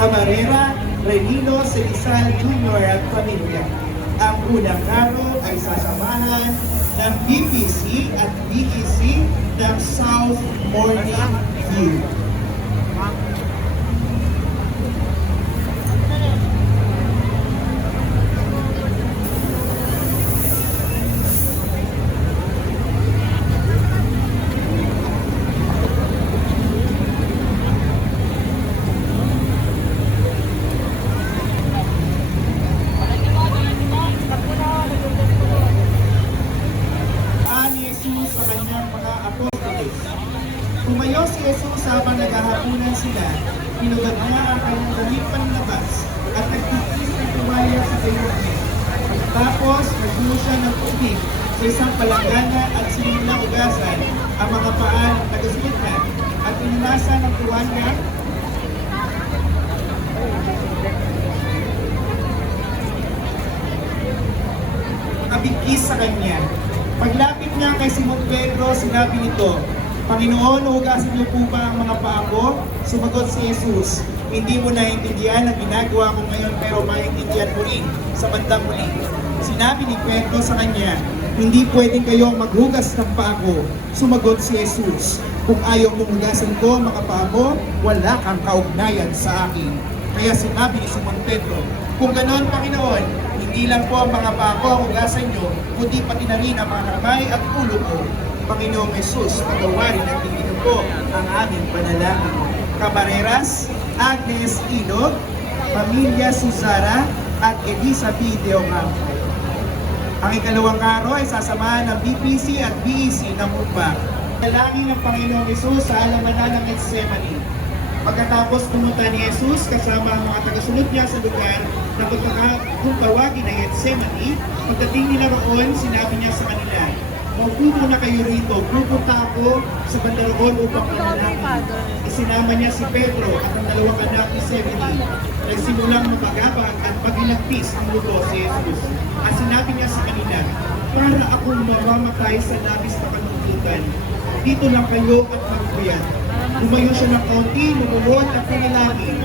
Camarera, Renilo, Celizal Jr. at pamilya. Ang unang karo ay sasamahan ng BPC at BEC ng South Morning View. Tumayo si Jesus habang naghahapunan sila, pinugad niya ang kanyang damit panlabas at nagtitiis ng tuwalya sa bayuhin. Tapos, nagbuo siya ng tubig sa isang palanggana at sinimula ugasan ang mga paa ng tagasunod at inilasa ng tuwalya kabigkis sa kanya. Paglapit niya kay Simon Pedro, sinabi nito, Panginoon, hugasan niyo po ba ang mga paa ko? Sumagot si Jesus, hindi mo naiintindihan ang ginagawa ko ngayon pero maintindihan mo rin sa bandang muli. Sinabi ni Pedro sa kanya, hindi pwedeng kayong maghugas ng paa ko. Sumagot si Jesus, kung ayaw mong hugasan ko ang mga paa mo, wala kang kaugnayan sa akin. Kaya sinabi ni Simon Pedro, kung ganoon, Panginoon, hindi lang po ang mga paa ko ang hugasan niyo, kundi pati na rin ang mga kamay at ulo ko. Panginoong Jesus, patawarin at tingin po ang aming panalangin. Camareras, Agnes Inog, Pamilya Susara, at Elizabeth de Ocampo. Ang ikalawang karo ay sasamahan ng BPC at BEC ng Upang. Panalangin ng Panginoong Jesus sa halamanan ng Getsemani. Pagkatapos pumunta ni Jesus kasama ang mga tagasunod niya sa lugar na kung tawagin na Getsemani, pagdating nila roon, sinabi niya sa kanila, maupo na kayo rito, pupunta ako sa banda roon upang manalangin. Isinama niya si Pedro at ang dalawang anak ni Zebedee. Nagsimulang mapagabag at maglagpis ang luto si Jesus. At sinabi niya sa kanila, para akong mamamatay sa labis na kanuntutan. Dito lang kayo at magpuyat. Lumayo siya ng kaunti, lumuhod at pinalangin.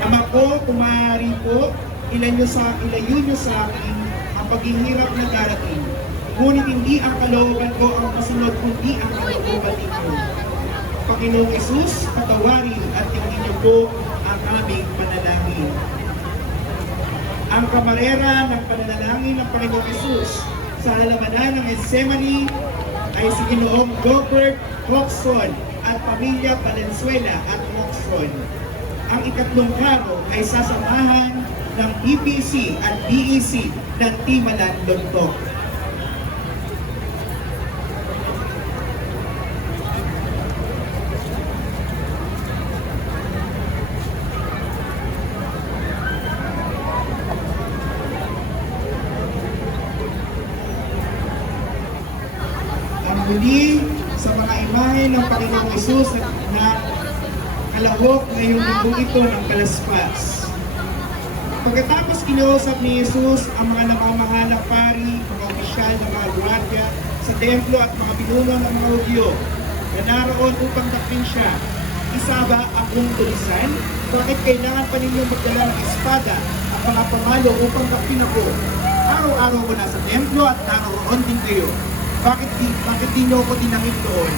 Ama ko, kung maaari po, ilayo niyo sa akin ang paghihirap na darating. Ngunit hindi ang kalooban ko ang masunod, kundi ang kalooban ninyo. Panginoong Jesus, patawarin at tingin niyo po ang aming panalangin. Ang kamarera ng panalangin ng Panginoong Jesus sa halamanan ng Getsemani ay si Ginoong Robert Roxon at Pamilya Valenzuela at Roxon. Ang ikatlong karo ay sasamahan ng BPC at BEC ng Timalan, Lontok. Muli sa mga imahe ng Panginoong Jesus na kalahok ngayong linggo ito ng kalaspas. Pagkatapos kinausap ni Jesus ang mga namamahalang pari, mga opisyal ng mga gwardiya sa templo at mga pinuno ng mga Hudyo na naroon upang dakpin siya, isa ba akong tulisan? Bakit kailangan pa ninyong magdala ng espada at mga pamalo upang dakpin ako? Araw-araw ko nasa templo at naroon din kayo. Bakit di nyo ako dinangin doon?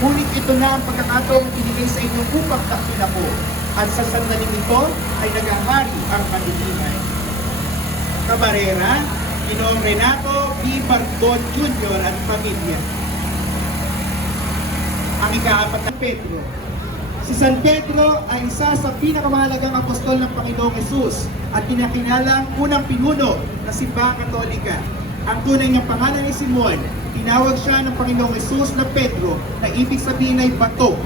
Ngunit ito na ang pagkakataong binigay sa inyo upang dakpin ako. At sa sandaling ito ay nagahari ang kanilihan. Camarera, Ginoong Renato B. Bardon Jr. at pamilya. Ang ikaapat na Pedro. Si San Pedro ay isa sa pinakamahalagang apostol ng Panginoong Jesus at kinakilala ang unang pinuno ng Simbahang Katolika. Ang tunay niyang pangalan ni Simon, tinawag siya ng Panginoong Jesus na Pedro na ibig sabihin ay bato.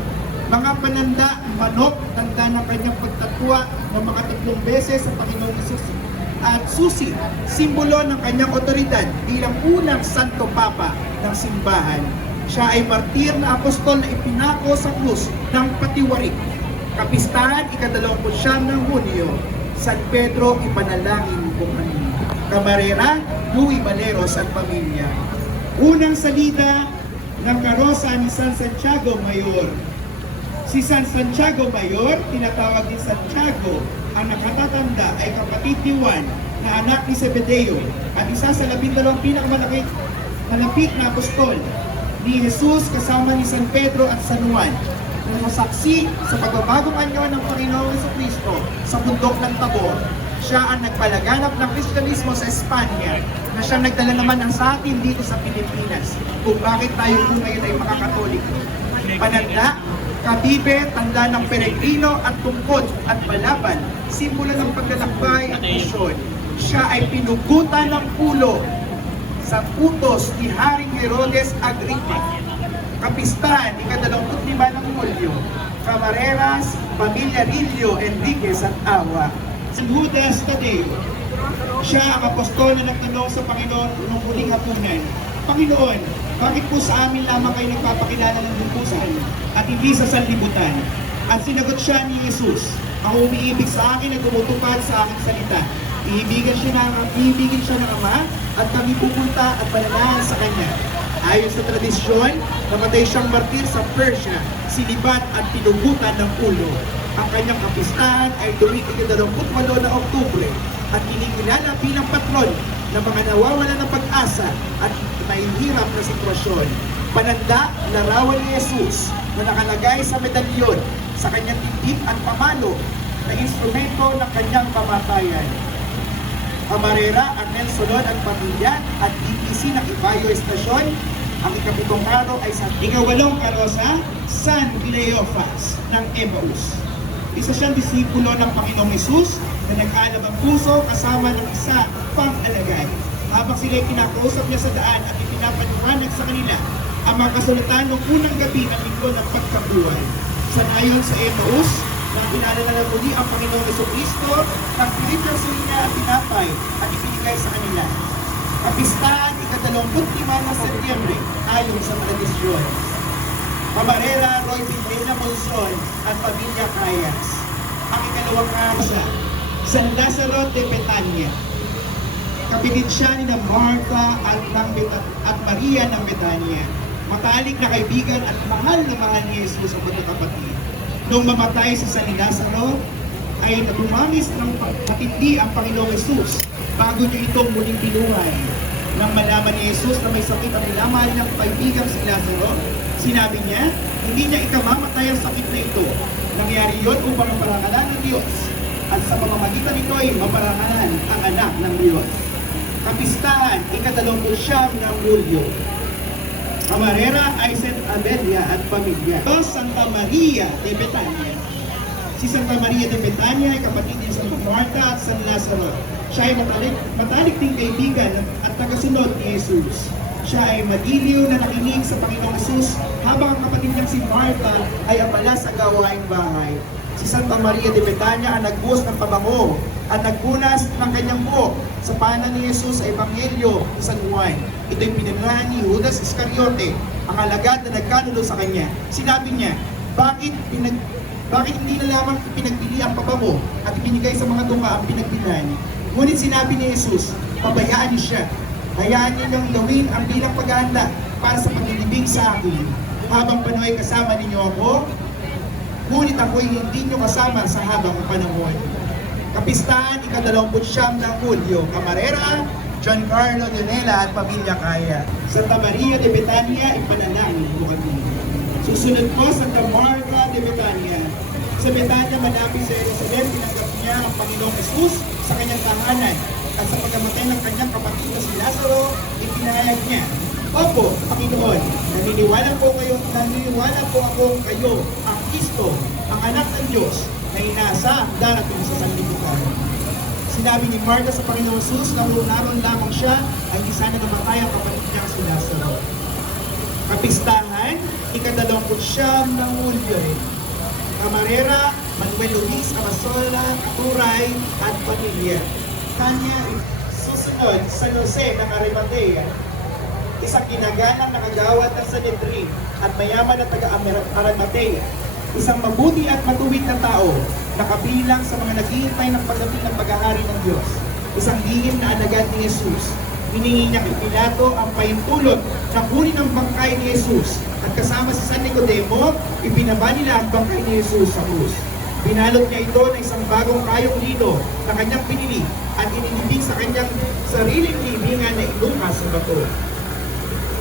Mga pananda, manok, tanda ng kanyang pagtatwa ng mga 3 beses sa Panginoong Jesus. At susi, simbolo ng kanyang otoridad bilang unang Santo Papa ng simbahan. Siya ay martir na apostol na ipinako sa krus ng patiwarik. Kapistahan, ika-29 ng Hunyo. San Pedro, ipanalangin mo kami. Camarera, Louis Valeros at pamilya. Unang salida ng karosa ni San Santiago Mayor. Si San Santiago Mayor, tinatawag din Santiago, ang nakatatanda ay kapatid ni Juan na anak ni Zebedeo at isa sa 12 malapit na apostol ni Jesus kasama ni San Pedro at San Juan na masaksi sa pagbabagong anyo ng Panginoong Jesucristo sa bundok ng Tabor. Siya ang nagpalaganap ng Kristyanismo sa Espanya na siya nagdala naman ng sa atin dito sa Pilipinas kung bakit tayo po ngayon ay mga Katoliko. Pananda, kabibe, tanda ng peregrino at tungkod at balaban, simbolo ng paglalakbay at misyon. Siya ay pinugutan ng pulo sa utos ni Haring Herodes Agripa. Kapistahan, ika-25 ng Hulyo, Camareras, Pamilya Rillo, Enriquez at Awa. San Judas Tadeo, siya ang apostol na nagtanong sa Panginoon noong huling hapunan, Panginoon, bakit po sa amin lamang kayo nagpapakilala ng lubusan at hindi sa sanlibutan? At sinagot siya ni Jesus, ang umiibig sa akin at tumutupad sa aking salita. Iibigin siya ng Ama at kami pupunta at pananahan sa Kanya. Ayon sa tradisyon, namatay siyang martir sa Persia, sinibat at pinugutan ng ulo. Ang kanyang kapistahan ay tuwing 28 na Oktubre at kinikilala bilang patron ng mga nawawalan ng pag-asa at mahihirap na sitwasyon. Pananda, larawan ni Jesus na nakalagay sa medalyon sa kanyang dibdib at pamalo na instrumento ng kanyang pamatayan. Camarera at Nelsonon ang pamilya at DPC ng Ibayo Estasyon. Ang ikapitong karo ay sa ikawalong karosa, San Cleophas ng Emmaus. Isa siyang disipulo ng Panginoong Hesus na nag-alab ang puso kasama ng isa pang alagad. Habang sila'y kinakausap niya sa daan at ipinapaliwanag sa kanila ang mga kasulatan ng unang gabi ng linggo ng pagkabuhay. Sanayon sa Emmaus, na pinalala muli ang Panginoong Jesucristo, nagpilipyaso niya at tinapay at ibinigay sa kanila. Kapistahan, ika-25 ng Setyembre, ayon sa tradisyon. Camarera, Roy Pineda Monson at Pamilya Cayas. Ang ikalawang kasa, San Lazaro de Betania. Kapitid siya ni Martha at Maria ng Betania. Matalik na kaibigan at mahal na mahal ni Jesus ang magkakapatid. Nung mamatay si San Lazaro, ay nagumamis ng matindi ang Panginoong Jesus bago niya itong muling binuhay. Nang malaman ni Jesus na may sakit ang minamahal ng kaibigang si Lazaro, sinabi niya, hindi niya ikamamatay ang sakit na ito. Nangyari yun upang maparangalan ng Diyos. At sa pamamagitan nito ay maparangalan ang anak ng Diyos. Kapistahan, ika-29 ng Hulyo. Camarera ay St. Amelia at pamilya. Santa Maria de Betania. Si Santa Maria de Betania ay kapatid ni Santa Marta at San Lazaro. Siya ay matalik ding kaibigan at tagasunod ni Jesus. Siya ay madiliw na nakinig sa Panginoong Jesus habang ang kapatid niyang si Marta ay abala sa gawaing bahay. Si Santa Maria de Betania ang nagbuhos ng pabango at nagpunas ng kanyang buhok sa paanan ni Jesus sa Ebanghelyo ni San Juan. Ito'y pinanirahan ni Judas Iscariote, ang alagad na nagkanulo sa kanya. Sinabi niya, bakit hindi na lamang ipinagbili ang pabango at ibinigay sa mga tunga ang pinagbilhan? Ngunit sinabi ni Jesus, pabayaan niyo siya. Hayaan niyo niyang gawin ang bilang paghahanda para sa paglilibing sa akin. Habang panoy kasama ninyo ako, ngunit ako'y hindi niyo kasama sa habang panahon. Kapistahan, ika-29 ng Hulyo, Camarera, Giancarlo Dionela at Pamilya Caya. Santa Maria de Betania, ipanalangin mo kami. Susunod po, Santa Marta de Betania. Sa Betania, malapit sa Jerusalem, tinanggap niya ang Panginoong Jesus sa kanyang tahanan. At sa pagkamatay ng kanyang kapatid na si Lazaro, ipinahayag niya, Opo, Panginoon, naniniwala po ako kayo, ang Kristo, ang anak ng Diyos, na inasa ang darating sa sanlibutan. Sinabi ni Marta sa Panginoong Jesus na naroon lamang siya ay di sana namatay ang kapatid niya si Lazaro. Kapistahan, ika-29 ng Hulyo. Camarera, Manuel Luis, Amazola, Katuray, at pamilya. Kanya, susunod, San Jose ng Arimatea, isang ginagalang nakagawad ng Sanhedrin at mayaman na taga-Arimatea, isang mabuti at matuwid na tao, nakabilang sa mga naghihintay ng pagdating ng paghahari ng Diyos, isang lihim na alagad ni Jesus. Hiningi niya kay Pilato ang pahintulot na kunin ang bangkay ni Jesus. At kasama si San Nicodemo, ibinaba nila ang bangkay ni Jesus sa krus. Binalot niya ito ng isang bagong kayong lino na kanyang pinili at inilibing sa kanyang sariling libingan na ilukas sa bato.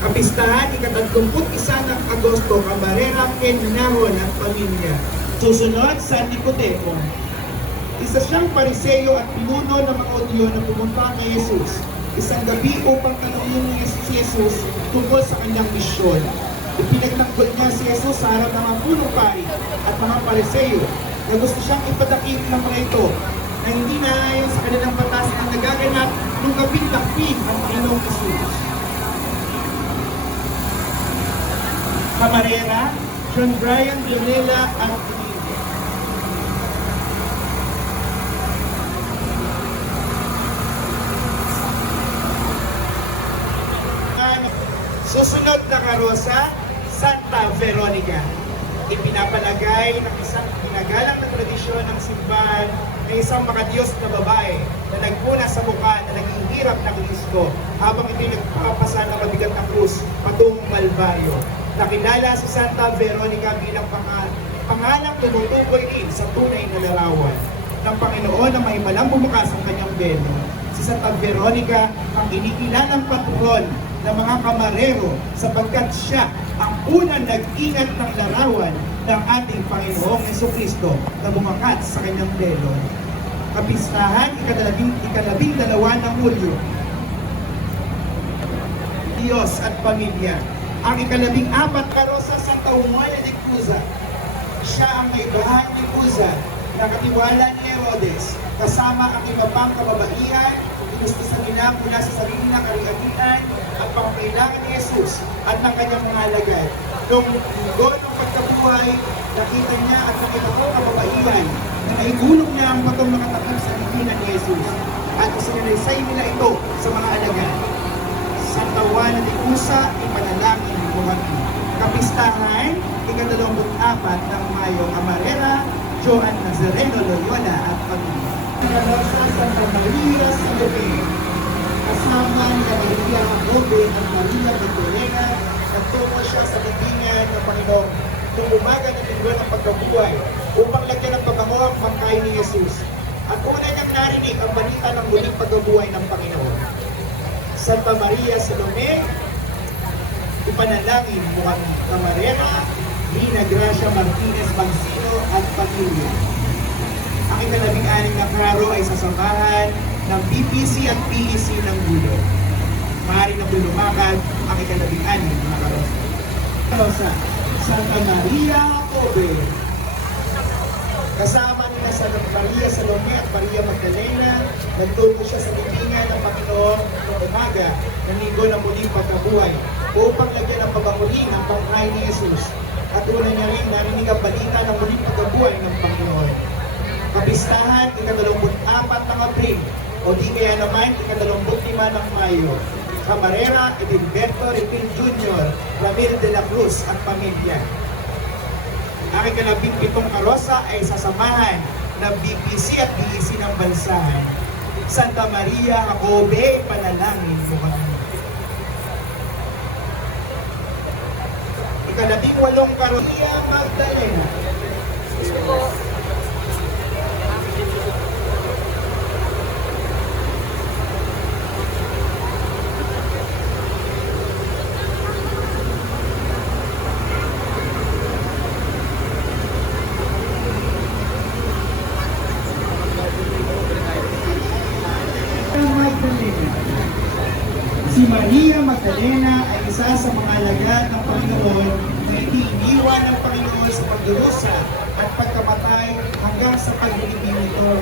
Kapistahan, ika-31 ng Agosto, kabarera Keninahon at pamilya. Susunod, San Nicodemo. Isa siyang pariseyo at pinuno ng mga Hudyo na pumunta kay Jesus isang gabi upang tanungin niya si Jesus tungkol sa kanyang misyon. Ipinagtanggol niya si Jesus sa harap ng mga punong pari at mga pariseyo na gusto siyang ipadakip ng mga ito na hindi na ayon sa kanilang batas ang nagaganap nung gabing dakpin ng Panginoong Jesus. Camarera, John Brian Leonela at susunod na karosa, Santa Veronica. Ipinapalagay ng isang ginagalang na tradisyon ng simbahan na isang makadiyos na babae na nagpuna sa mukha na naging hirap ng Kristo habang ito'y nagpapasa ng mabigat na krus patungong Malvario. Nakilala si Santa Veronica bilang pangalang tumutukoy rin sa tunay na larawan ng Panginoon na may malang bumukas ang kanyang belo. Si Santa Veronica ang inikilalang patron ng mga kamarero sapagkat siya ang unang nag-ingat ng larawan ng ating Panginoong Jesucristo na bumakat sa kanyang belo. Kapistahan, ika-12 ng Hulyo. Diyos at pamilya. Ang ika-14 karosa Santa Juana de Cuza. Siya ang naibahan ni Cuza na katiwala ni Herodes kasama ang iba pang kababaihan. Ginustusan nila mula sa sarili ng karianian at pangkailangan ni Jesus at ng kanyang mga alagad. Noong linggo ng pagkabuhay, nakita niya at nakita ko ang kababaihan na naigulong niya ang batong nakatakip sa libingan ni Jesus at isinalaysay nila ito sa mga alagad. Santa Juana de Cuza, ipanalangin mo kami. Kapistahan, ika-24 ng Mayo, Camarera, Joan Nazareno Loyola at pamilya. Sa Santa Maria Salome, kasama ni Maria Jacobe at Maria Magdalena, nagtungo siya sa libingan ng Panginoon noong umaga ng linggo ng pagkabuhay upang lagyan ng pabango ang bangkay ni Jesus. At una niyang narinig ang balita ng muling pagkabuhay ng Panginoon. Santa Maria Salome, ipanalangin mo kami. Camarera, Lina Gracia Martinez Magsino at pamilya. Ang ika-16 na klaro ay sasamahan ng BPC at PEC ng Gulo. Maaari na bulumakad ang ika-16 na karosa. Santa Maria Jacobe. Kasama nila sa Maria Salome at Maria Magdalena, nagtungo siya sa libingan ng Panginoon noong umaga ng linggo ng muling pagkabuhay upang lagyan ng pabangulin ang bangkay ni Jesus. At una niya rin narinig ang balita ng muling pagkabuhay ng Panginoon. Kapistahan, ika-24 ng Abril, o di kaya naman ika-25 ng Mayo. Camarera, Edilberto Repil Jr., Ramil de la Cruz at pamilya. Ang ika-17 karosa ay sasamahan ng BPC at BEC ng Bansahan. Santa Maria Jacobe, panalangin mo kami. Ika-18 karosa, Magdalena. Si Maria Magdalena ay isa sa mga alagad ng Panginoon na hindi iniwan ng Panginoon sa pagdurusa at pagkamatay hanggang sa paglilibing nito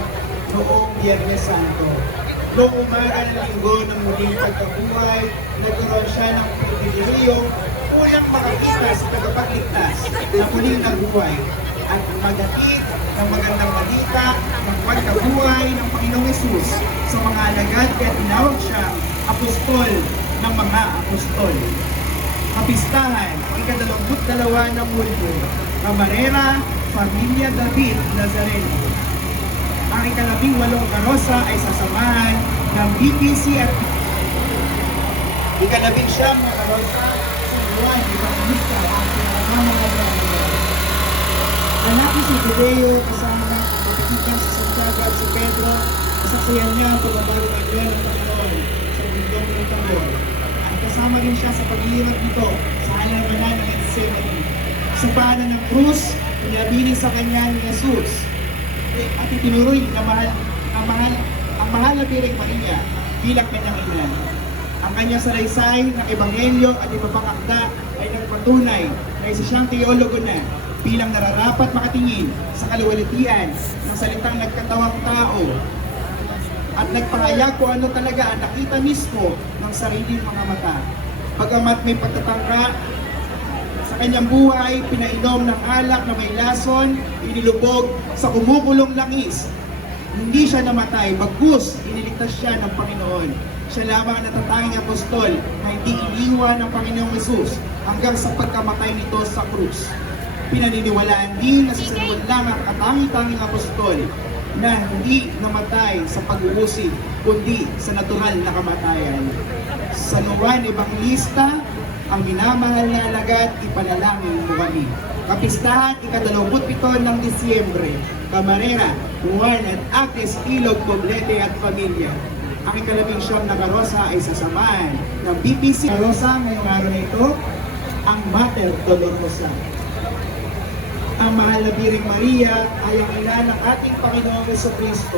noong Biyernes Santo. Noong umaga ng linggo ng muling pagkabuhay, nagkaroon siya ng pribilehiyong unang makakita sa tagapagligtas na muling nabuhay at maghatid ng magandang balita ng pagkabuhay ng Panginoong Hesus sa mga alagad kaya tinawag siya apostol ng mga apostol. Kapistahan, ika-22 ng Hulyo, Camarera, Familia David Nazareno. Ang ika-18 karosa ay sasamahan ng BPC at Ikalabing siyam na karosa sa buwan, Evangelista ang pinakamangal na Panginoon. Anak ni si Judeo kasama ng kapatigan si Santiago at si Pedro, kasaksiyan niya ang pagbabago ng Diyan ng Panginoon sa bundok ng Tabor. At kasama rin siya sa paghihirap nito sa halamanan ng Gethsemane. Sa paanan ng krus, pinabiling sa kanya ni Jesus at itinuroy na ang mahal na Birheng Maria bilang kanyang ina. Ang kanyang salaysay ng Ebanghelyo at iba pang akda ay nagpatunay na isa siyang teologo na bilang nararapat makatingin sa kaluwalhatian ng salitang nagkatawang tao at nagpahayag kung ano talaga ang nakita mismo ng sariling mga mata. Bagamat may pagtatangka sa kanyang buhay, pinainom ng alak na may lason, inilubog sa kumukulong langis. Hindi siya namatay, bagkus iniligtas siya ng Panginoon. Siya lamang ang natatanging apostol na hindi iniwan ng Panginoong Hesus hanggang sa pagkamatay nito sa krus. Pinaniniwalaan din na si San Juan lang ang katangi-tanging apostol na hindi namatay sa pag-uusig, kundi sa natural na kamatayan. San Juan Evangelista, ang minamahal na alagad, ipanalangin mo kami. Kapistahan, ika-27 ng Disyembre, Camarera, Juan at Agnes Ilog, Poblete at Pamilya. Ang ikalabing siyam na karosa ay sasamahan ng BPC. Karosa ngayong araw na ito, ang Mater Dolorosa. Ang mahal na Birheng Maria ay ang ina ng ating Panginoong Jesucristo.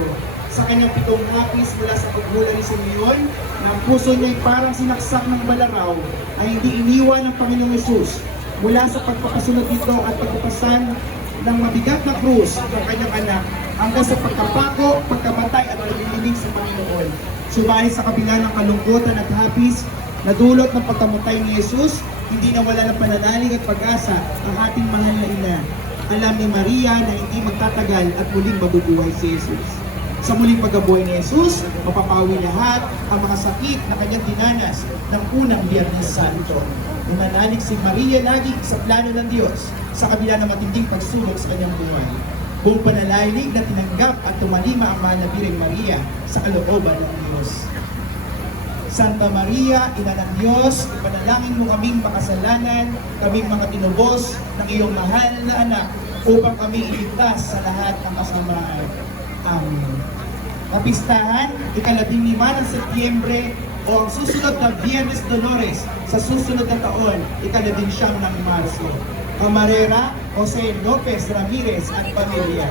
Sa kanyang 7 hapis mula sa pagmula ni Simeon, na ang puso niya ay parang sinaksak ng balaraw, ay hindi iniwan ng Panginoong Hesus mula sa pagpapasunod nito at pagpapasan ng mabigat na krus ng kanyang anak hanggang sa pagkapako, pagkamatay at paglilinig sa Panginoon. Subalit sa kabila ng kalungkutan at hapis na dulot ng pagkamatay ni Jesus, hindi nawala ng pananalig at pag-asa ang ating mahal na ina. Alam ni Maria na hindi magtatagal at muling mabubuhay si Jesus. Sa muling pagkabuhay ni Jesus, mapapawi lahat ang mga sakit na kanyang dinanas ng unang Biyernes Santo. Umanalig si Maria lagi sa plano ng Diyos sa kabila ng matinding pagsulok sa kanyang buhay. Buong panalangin na tinanggap at tumalima ang mahal na Birheng Maria sa kalooban ng Diyos. Santa Maria, Ina ng Diyos, ipanalangin mo kaming makasalanan, kaming mga tinubos ng iyong mahal na anak upang kami iligtas sa lahat ng kasamaan. Amen. Kapistahan, ika-15 ng Setyembre o ang susunod na Biyernes Dolores sa susunod na taon, ika-19 ng Marso. Camarera, Jose Lopez Ramirez at Pamilya.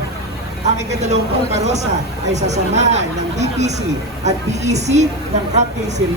Ang ika-20 karosa ay sasamahan ng BPC at BEC ng Captain Sirian.